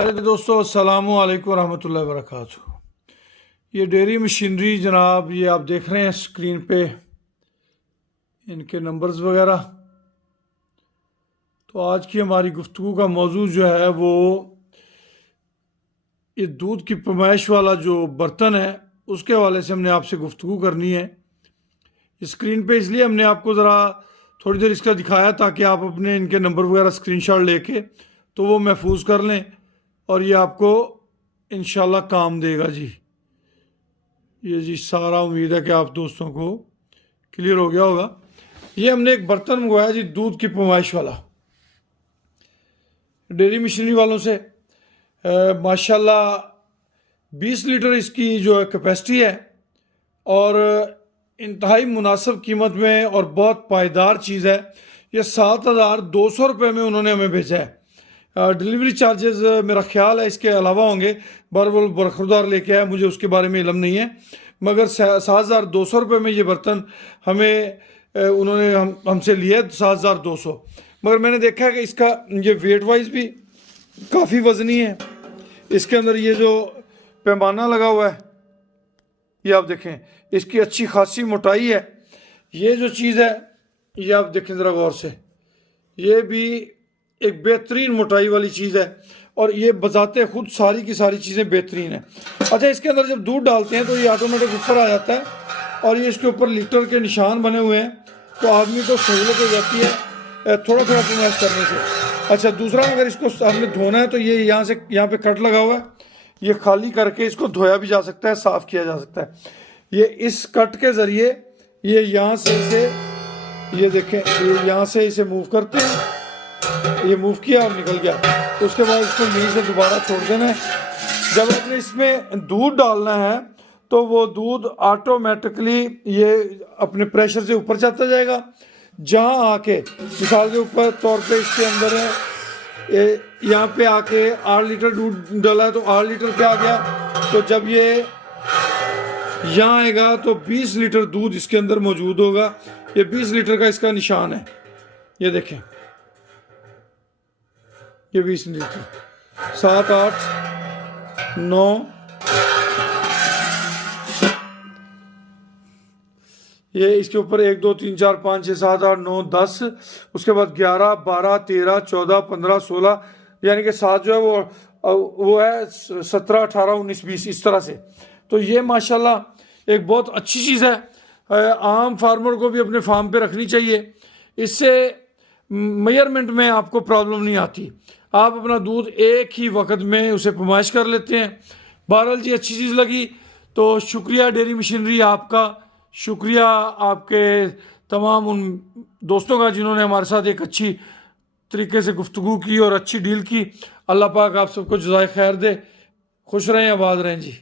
खैर दोस्तों, अस्सलामु अलैकुम रहमतुल्लाहि व बरकातुहू। ये डेयरी मशीनरी जनाब, ये आप देख रहे हैं स्क्रीन पे इनके नंबर्स वगैरह। तो आज की हमारी गुफ्तगू का मौजू जो है वो ये दूध की पैमाइश वाला जो बर्तन है उसके हवाले से हमने आपसे गुफ्तगू करनी है। स्क्रीन पे इसलिए हमने आपको ज़रा थोड़ी देर इसका दिखाया ताकि आप अपने इनके नंबर वगैरह स्क्रीनशॉट लेके तो वो महफूज कर लें और ये आपको इंशाल्लाह काम देगा जी। ये जी सारा उम्मीद है कि आप दोस्तों को क्लियर हो गया होगा। ये हमने एक बर्तन मंगवाया जी दूध की पैमाइश वाला डेयरी मशीनरी वालों से। माशाल्लाह 20 लीटर इसकी जो है कैपेसिटी है और इंतहाई मुनासिब कीमत में और बहुत पायदार चीज़ है। ये 7,200 रुपये में उन्होंने हमें भेजा है। डिलीवरी चार्जेस मेरा ख्याल है इसके अलावा होंगे, बरवल बरखुरदार लेके आया, मुझे उसके बारे में इल्म नहीं है, मगर 7,200 रुपये में ये बर्तन हमें उन्होंने हमसे लिया 7,200। मगर मैंने देखा है कि इसका ये वेट वाइज भी काफ़ी वज़नी है। इसके अंदर ये जो पैमाना लगा हुआ है ये आप देखें, इसकी अच्छी खासी मोटाई है। ये जो चीज़ है ये आप देखें ज़रा गौर से, ये भी एक बेहतरीन मोटाई वाली चीज़ है और ये बजाते खुद सारी की सारी चीज़ें बेहतरीन है। अच्छा, इसके अंदर जब दूध डालते हैं तो ये ऑटोमेटिक ऊपर आ जाता है और ये इसके ऊपर लीटर के निशान बने हुए हैं, तो आदमी को सहूलत हो जाती है थोड़ा थोड़ा पैमाइश करने से। अच्छा, दूसरा अगर इसको हमने धोना है तो ये यहाँ पे कट लगा हुआ है, ये खाली करके इसको धोया भी जा सकता है, साफ़ किया जा सकता है। ये इस कट के ज़रिए ये यहाँ से इसे, ये देखें, ये यहाँ से इसे मूव करते हैं, ये मूव किया और निकल गया। उसके बाद इसको यहीं से दोबारा छोड़ देना है। जब आपने इसमें दूध डालना है तो वो दूध ऑटोमेटिकली ये अपने प्रेशर से ऊपर जाता जाएगा। जहाँ आके मिसाल के ऊपर तौर पे इसके अंदर यहाँ पे आके 8 लीटर दूध डाला है तो 8 लीटर पे आ गया। तो जब ये यहाँ आएगा तो 20 लीटर दूध इसके अंदर मौजूद होगा। ये 20 लीटर का इसका निशान है, ये देखें, ये 20 लीटर, 7, 8, 9, ये इसके ऊपर 1, 2, 3, 4, 5, 6, 7, 8, 9, 10, उसके बाद 11, 12, 13, 14, 15, 16, यानी कि 7 जो है वो है 17, 18, 19, 20 इस तरह से। तो ये माशाल्लाह एक बहुत अच्छी चीज़ है, आम फार्मर को भी अपने फार्म पे रखनी चाहिए। इससे मेजरमेंट में आपको प्रॉब्लम नहीं आती, आप अपना दूध एक ही वक्त में उसे पैमाइश कर लेते हैं। बहरहाल जी अच्छी चीज़ लगी तो शुक्रिया डेयरी मशीनरी आपका, शुक्रिया आपके तमाम उन दोस्तों का जिन्होंने हमारे साथ एक अच्छी तरीके से गुफ्तगू की और अच्छी डील की। अल्लाह पाक आप सबको जज़ाए खैर दे, खुश रहें, आबाद रहें जी।